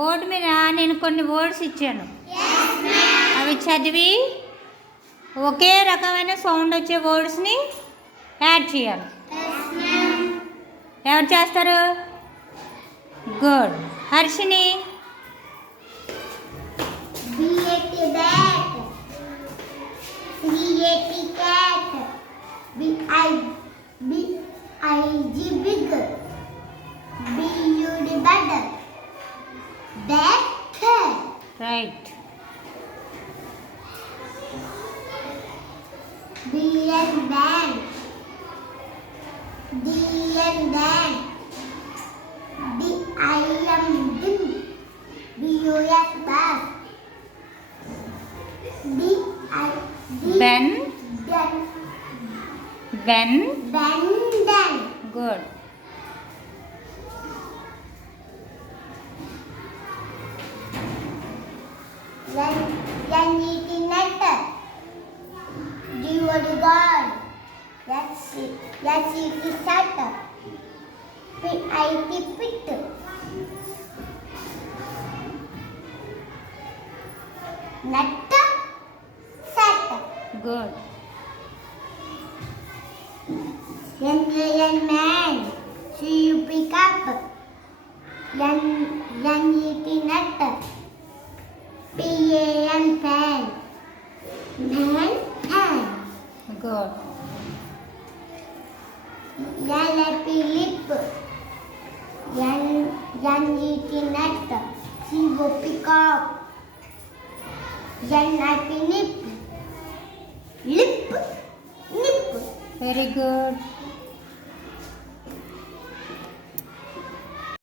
Board మీద నేను కొన్ని వర్డ్స్ ఇచ్చాను. అవి చదివి ఒకే రకమైన సౌండ్ వచ్చే వర్డ్స్ని యాడ్ చేయాలి. ఎవరు చేస్తారు? Good. Harshini. Right. B-N band. D-N band. D-I-M dim. B-U-S bus. Ben. Ben. Ben. Good. N-E-T net. D-O-D God. S-E-T set. P-I-T pit. Net. Set. Good. N-A-N man. C-U pick up. N-E-T net. P-A-N pan. Man pan. Good. L-A-P lip. N-E-T net. C-O pick up. N-I-P nip. Lip. Nip. Very good.